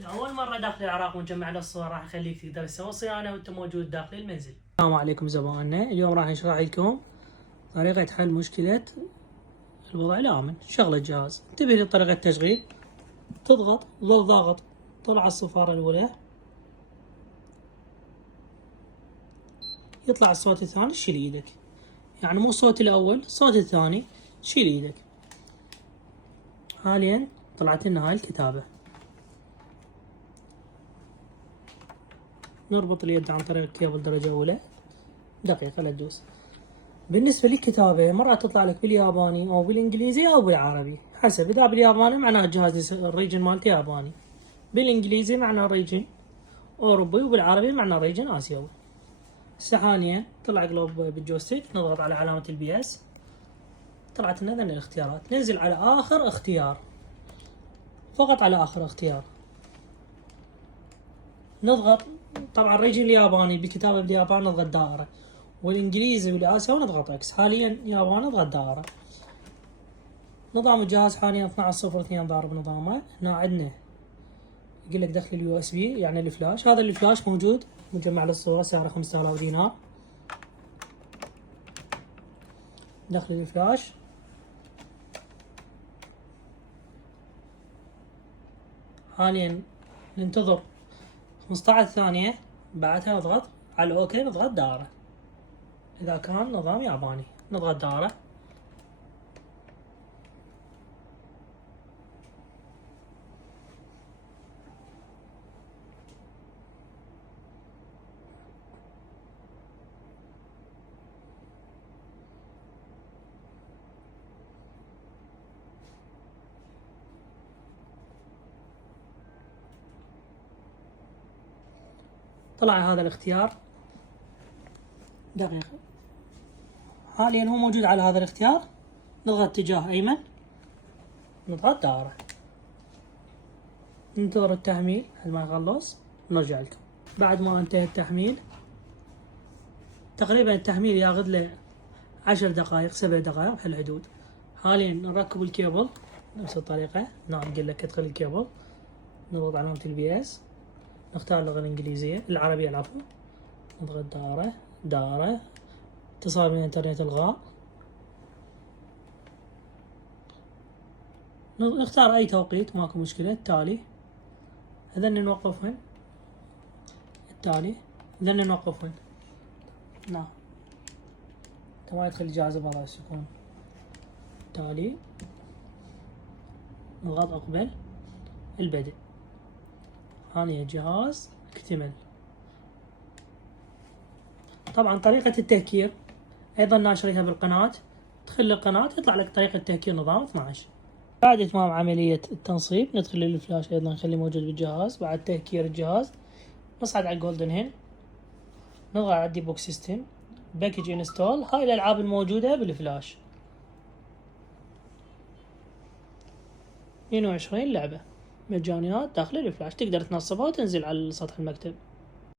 لأول مرة داخل العراق ونجمع الصور راح أخليك تقدر تسوي صيانة وأنت موجود داخل المنزل. السلام عليكم زبائننا، اليوم راح نشرح لكم طريقة حل مشكلة الوضع الآمن. شغل الجهاز، انتبه لطريقة التشغيل. تضغط ظل ضاغط طلع الصفارة الأولى، يطلع الصوت الثاني شيل ايدك، يعني مو الصوت الأول، الصوت الثاني شيل ايدك. حاليا طلعت لنا هاي الكتابة. نربط اليد عن طريق كيبل درجة أولى، دقيقة لا تدوس. بالنسبة للكتابة مرة تطلع لك بالياباني أو بالإنجليزي أو بالعربي، حسب. إذا بالياباني معناه الجهاز الريجن مالته ياباني، بالإنجليزي معناه ريجن أوروبي، وبالعربي معناه ريجن آسيوي. هسه حاليا طلع قلوب بالجويستيك، نضغط على علامة البي اس، طلعت لنا ذن الاختيارات. ننزل على آخر اختيار، فقط على آخر اختيار نضغط. طبعا ريجن الياباني بكتابة باليابان نضغط دائرة، والإنجليزي والآسيوي نضغط اكس. حاليا ياباني نضغط دائرة. نظام الجهاز حاليا 12.02 ضارب نظامه. هنا عندنا يقول لك دخل اليو اس بي يعني الفلاش. هذا الفلاش موجود مجمع للصورة، سعره 5000 دينار. دخل الفلاش، حاليا ننتظر 15 ثانية، بعدها نضغط على اوكي، نضغط دائرة. اذا كان نظام ياباني نضغط دائرة. طلع هذا الاختيار، دقيقة. حاليا هو موجود على هذا الاختيار، نضغط اتجاه ايمن، نضغط دائرة، ننتظر التحميل لحد ما يخلص ونرجع لكم. بعد ما انتهى التحميل، تقريبا التحميل ياخذ له 10 دقائق 7 دقائق بهالحدود. حاليا نركب الكيبل نفس الطريقة. نعم قل لك ادخل الكيبل، نضغط علامة البي اس، نختار اللغة الإنجليزية العربية العفو، نضغط دائرة دائرة، اتصال من الانترنت الغاء، نختار أي توقيت ماكو مشكلة. التالي إذن نوقفهن، التالي إذن نوقفهن. نعم تما يدخل الجهاز بوضع السكون. التالي نضغط أقبل البدء. هاني الجهاز اكتمل. طبعا طريقة التهكير أيضا ناشريها بالقناة، تدخل القناة يطلع لك طريقة تهكير نظام 12. بعد إتمام عملية التنصيب ندخل للفلاش أيضا نخليه موجود بالجهاز. بعد تهكير الجهاز نصعد على جولدن هين، نضغط على الديبوك سيستم، باكج انستول. هاي الألعاب الموجودة بالفلاش، 22 لعبة مجانيات داخل الفلاش، تقدر تنصبها وتنزل على سطح المكتب.